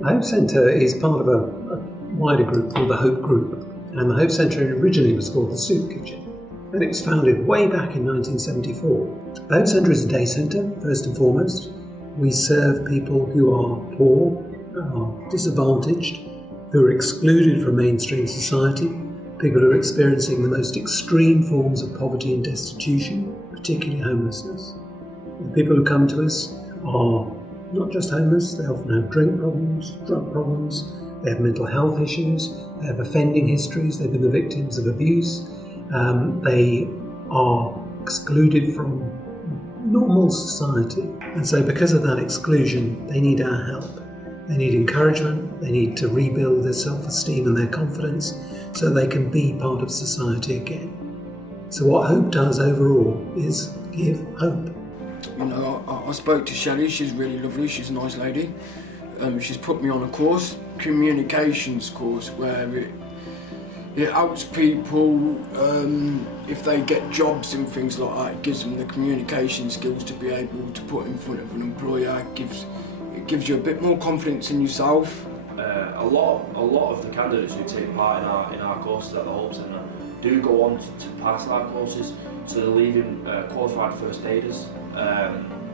The Hope Centre is part of a wider group called the Hope Group, and the Hope Centre originally was called the Soup Kitchen, and it was founded way back in 1974. The Hope Centre is a day centre, first and foremost. We serve people who are poor, are disadvantaged, who are excluded from mainstream society, people who are experiencing the most extreme forms of poverty and destitution, particularly homelessness. The people who come to us are not just homeless, they often have drink problems, drug problems, they have mental health issues, they have offending histories, they've been the victims of abuse, they are excluded from normal society. And so because of that exclusion, they need our help. They need encouragement, they need to rebuild their self-esteem and their confidence so they can be part of society again. So what Hope does overall is give hope. You know, I spoke to Shelley, she's really lovely, she's a nice lady. She's put me on a course, communications course, where it helps people if they get jobs and things like that. It gives them the communication skills to be able to put in front of an employer. It gives you a bit more confidence in yourself. A lot of the candidates who take part in our courses at the Hope Centre do go on to pass our courses, so they're leaving qualified first aiders.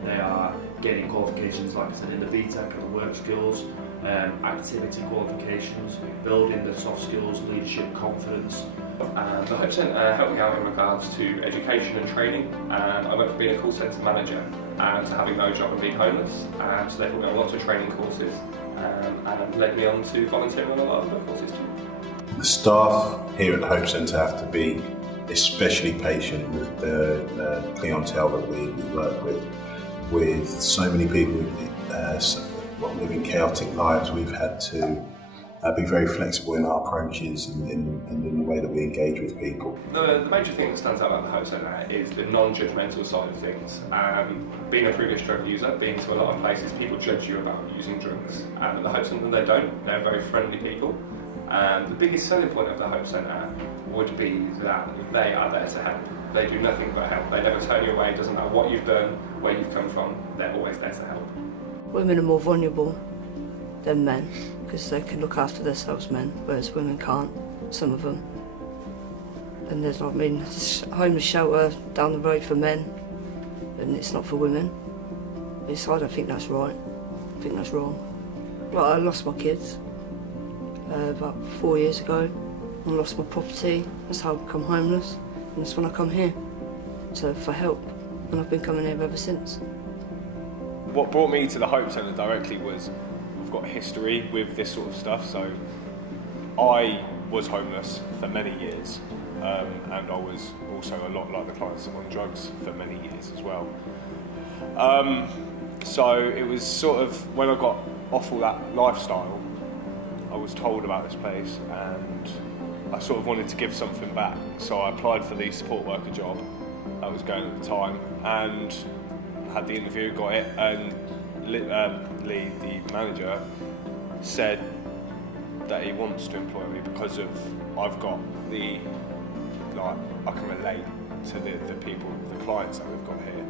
They are getting qualifications, like I said, in the BTEC and the work skills, activity qualifications, building the soft skills, leadership, confidence. The Hope Centre helped me out in regards to education and training. I went from being a call centre manager to having no job and being homeless. So they put me on lots of training courses and led me on to volunteering on a lot of other courses too. The staff here at the Hope Centre have to be especially patient with the clientele that we work with so many people living chaotic lives. We've had to be very flexible in our approaches and in the way that we engage with people. The major thing that stands out about the Hope Centre is the non-judgmental side of things. Being a previous drug user, being to a lot of places, people judge you about using drugs. At the Hope Centre they don't, they're very friendly people. The biggest selling point of the Hope Centre would be that they are there to help. They do nothing but help. They never turn you away. It doesn't matter what you've done, where you've come from, they're always there to help. Women are more vulnerable than men because they can look after themselves, men, whereas women can't, some of them. And there's, I mean, a homeless shelter down the road for men, and it's not for women. I don't think that's right. I think that's wrong. Well, I lost my kids about 4 years ago. I lost my property, that's how I become homeless, and that's when I come here, so for help, and I've been coming here ever since. What brought me to the Hope Centre directly was I've got a history with this sort of stuff, so I was homeless for many years, and I was also a lot like the clients on drugs for many years as well. So it was sort of, when I got off all that lifestyle, I was told about this place and I sort of wanted to give something back. So I applied for the support worker job that was going at the time and had the interview, got it, and Lee, the manager, said that he wants to employ me because of I've got the, like, I can relate to the people, the clients that we've got here.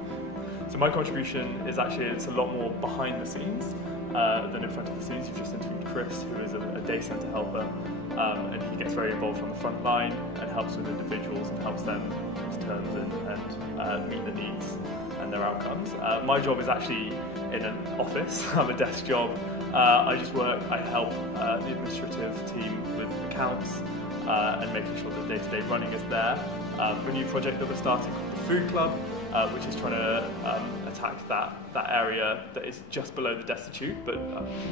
So my contribution is actually, it's a lot more behind the scenes than in front of the scenes. You've just interviewed Chris, who is a day centre helper, and he gets very involved on the front line and helps with individuals and helps them come to terms and meet the needs and their outcomes. My job is actually in an office. I'm a desk job. I help the administrative team with accounts and making sure that day-to-day running is there. A new project that we're starting called the Food Club, which is trying to attack that area that is just below the destitute, but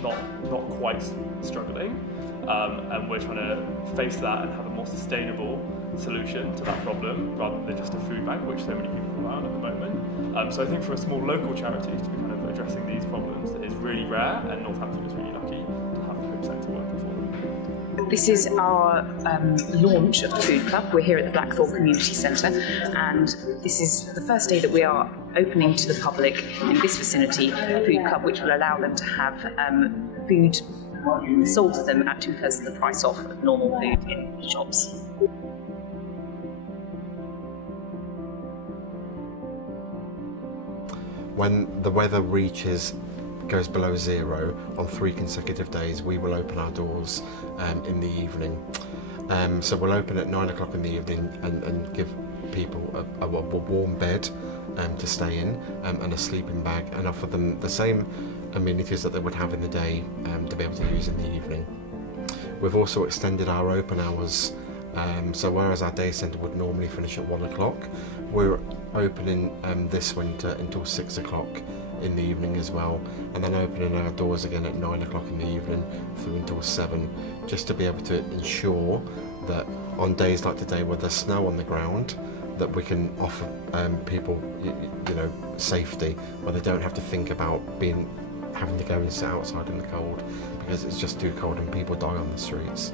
not quite struggling. And we're trying to face that and have a more sustainable solution to that problem, rather than just a food bank, which so many people rely on at the moment. So I think for a small local charity to be kind of addressing these problems is really rare, and Northampton is really lucky to have the Hope Centre working for them. This is our launch of the Food Club. We're here at the Blackthorn Community Centre, and this is the first day that we are opening to the public in this vicinity a food club which will allow them to have food sold to them at 2/3 of the price off of normal food in shops. When the weather reaches goes below 0 on 3 consecutive days, we will open our doors in the evening. So we'll open at 9 o'clock in the evening and give people a warm bed to stay in and a sleeping bag, and offer them the same amenities that they would have in the day to be able to use in the evening. We've also extended our open hours, so whereas our day centre would normally finish at 1 o'clock, we're opening this winter until 6 o'clock in the evening as well, and then opening our doors again at 9 o'clock in the evening through until 7, just to be able to ensure that on days like today where there's snow on the ground, that we can offer people, you know, safety, where they don't have to think about having to go and sit outside in the cold because it's just too cold and people die on the streets.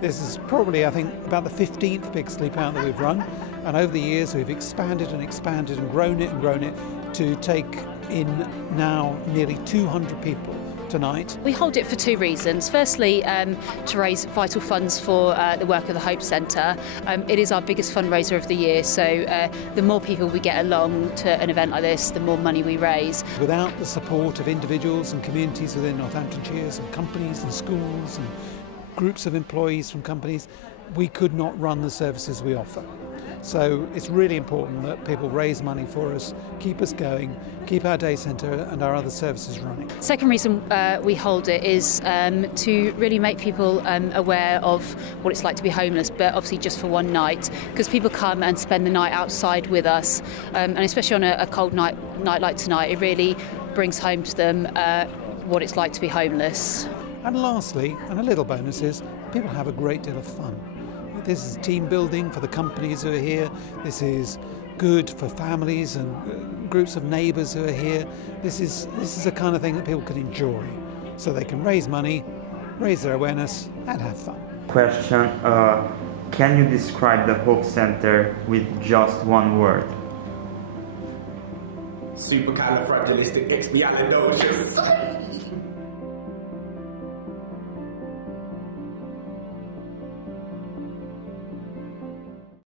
This is probably, I think, about the 15th big sleep out that we've run, and over the years we've expanded and expanded and grown it to take in now nearly 200 people tonight. We hold it for 2 reasons. Firstly, to raise vital funds for the work of the Hope Centre. It is our biggest fundraiser of the year, so the more people we get along to an event like this, the more money we raise. Without the support of individuals and communities within Northamptonshire and companies and schools and groups of employees from companies, we could not run the services we offer. So it's really important that people raise money for us, keep us going, keep our day centre and our other services running. Second reason we hold it is to really make people aware of what it's like to be homeless, but obviously just for one night, because people come and spend the night outside with us, and especially on a cold night like tonight, it really brings home to them what it's like to be homeless. And lastly, and a little bonus, is people have a great deal of fun. This is team building for the companies who are here. This is good for families and groups of neighbours who are here. This is the kind of thing that people can enjoy, so they can raise money, raise their awareness and have fun. Question, can you describe the Hope Centre with just one word? Supercalifragilisticexpialidocious.